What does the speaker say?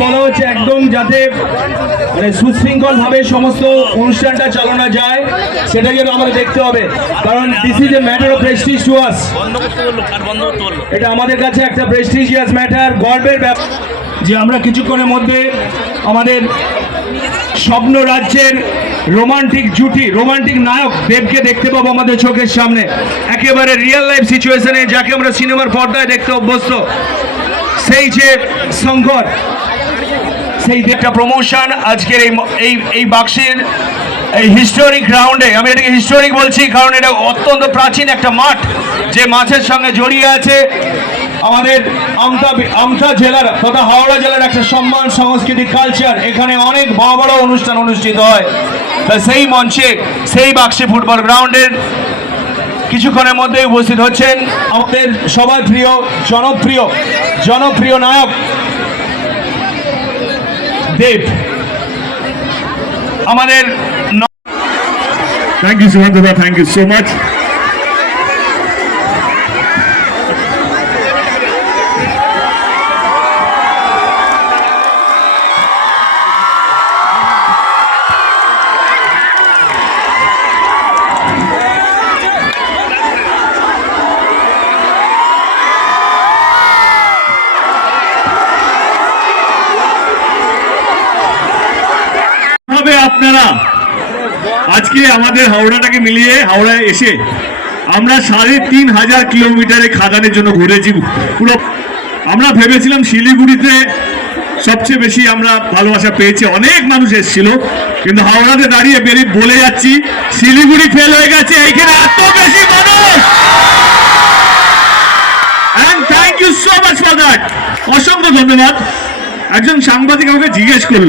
বলা হচ্ছে একদম যাতে মানে সুশৃঙ্খল ভাবে সমস্ত অনুষ্ঠানটা চালানো যায় সেটা যেন আমাদের দেখতে হবে। কারণ this is a matter of prestige to us এটা আমাদের কাছে একটা প্রেস্টিজিয়াস ম্যাটার গর্বের ব্যাপার। যে আমরা কিছুক্ষণের মধ্যে আমাদের স্বপ্ন রাজ্যের রোমান্টিক জুটি, রোমান্টিক নায়ক দেবকে দেখতে পাবো আমাদের চোখের সামনে। একেবারে রিয়েল লাইফ সিচুয়েশনে যাকে আমরা সিনেমার পর্দায় দেখতে অভ্যস্ত। সেই যে শঙ্কর সেই একটা প্রমোশন আজকের এই এই এই বাক্সের, এই হিস্টোরিক গ্রাউন্ডে আমি এটাকে হিস্টোরিক বলছি কারণ এটা অত্যন্ত প্রাচীন একটা মাঠ যে মাছের সঙ্গে জড়িয়ে আছে। আমাদের আমতা আমতা জেলার তথা হাওড়া জেলার একটা সম্মান, সংস্কৃতি কালচার এখানে অনেক বড় বড় অনুষ্ঠান অনুষ্ঠিত হয়। তা সেই মঞ্চে, সেই বাক্সে ফুটবল গ্রাউন্ডের কিছুক্ষণের মধ্যে উপস্থিত হচ্ছেন আমাদের সবার প্রিয়, জনপ্রিয় জনপ্রিয় নায়ক দেব আমাদের ন- Thank you, Sumantata. Thank you so much. হবে আপনারা। আজকে আমাদের হাওড়াটাকে মিলিয়ে হাওড়ায় এসে আমরা সাড়ে তিন হাজার কিলোমিটারে খাদানের জন্য ঘুরেছি। পুরো আমরা ভেবেছিলাম শিলিগুড়িতে সবচেয়ে বেশি আমরা ভালোবাসা পেয়েছি। অনেক মানুষ এসেছিল, কিন্তু হাওড়াতে দাঁড়িয়ে বেরিয়ে বলে যাচ্ছি, শিলিগুড়ি ফেল হয়ে গেছে, এইখানে এত বেশি মানুষ! Thank you so much for that অসংখ্য ধন্যবাদ। একজন সাংবাদিক আমাকে জিজ্ঞেস করল